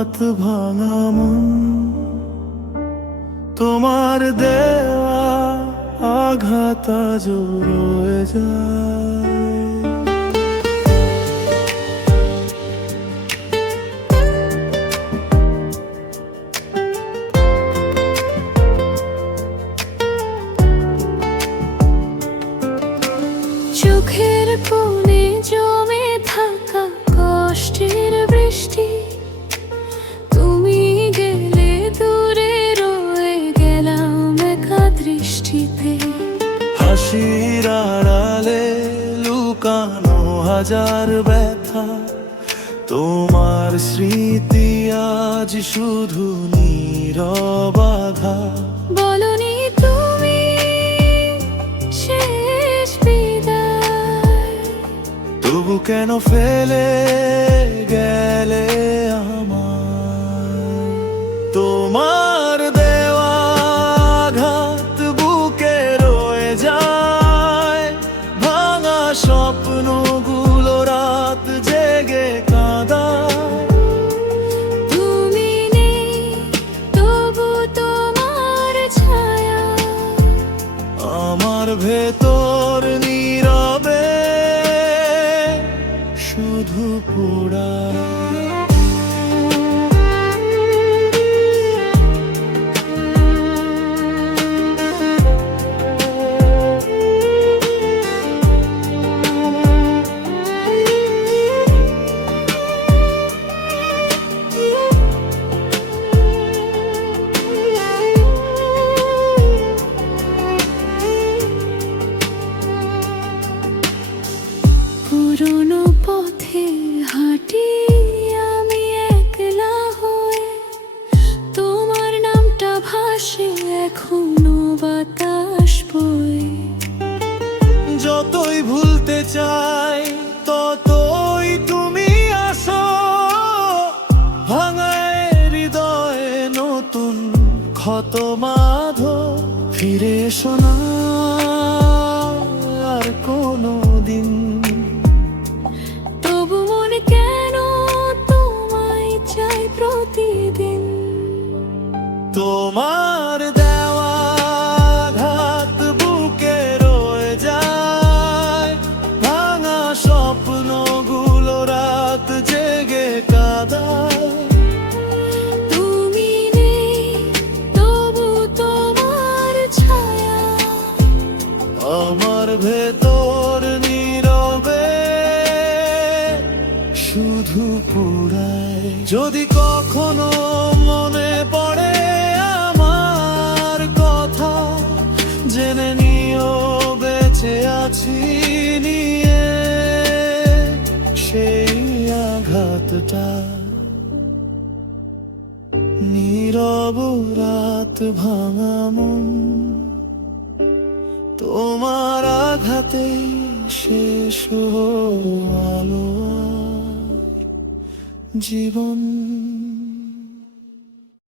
রাত ভাঙা মন, তোমার দেওয়া আঘাত আজ রয়ে যায়। চোখের কোণে জমে থাকা কষ্টের বৃষ্টি, তুমি গেলে দূরে রয়ে গেলাম একা দৃষ্টিতে। হাসির আড়ালে লুকানো হাজার ব্যথা, তোমার স্মৃতি আজ শুধু নীরব আঘাত। বলনি তুমি শেষ বিদায়, তবু কেন ফেলে গেলে আমায়? তোমার দেওয়া আঘাত বুকে রয়ে যায়, ভাঙা স্বপ্নগুলো রাত জেগে কাঁদায়। তুমি নেই তবু তোমার ছায়া আমার ভেতর নীরবে শুধু পোড়ায়। পুরনো পথে হাঁটি আমি একলা হয়ে, তোমার নামটা ভাসে এখনো বাতাস বয়ে। যতই ভুলতে চাই ততই তুমি আসো, ভাঙায় হৃদয়ে নতুন ক্ষত বাঁধো। ফিরে এসো না আর কোনো দিন, তবু মনে কেন তোমায় চাই প্রতিদিন। তোমার দেওয়া আঘাত বুকে রয়ে যায়, ভাঙা স্বপ্নগুলো রাত জেগে কাঁদায়। তুমি নেই তবু তোমার ছায়া আমার ভেতর নীরবে শুধু পুরায়। যদি কখনো মনে পড়ে আমার কথা, জেনে নিও বেঁচে আছি নিয়ে সেই আঘাতটা। নীরব রাত ভাঙা মন, তোমার আঘাতে শেষ আলো জীবন।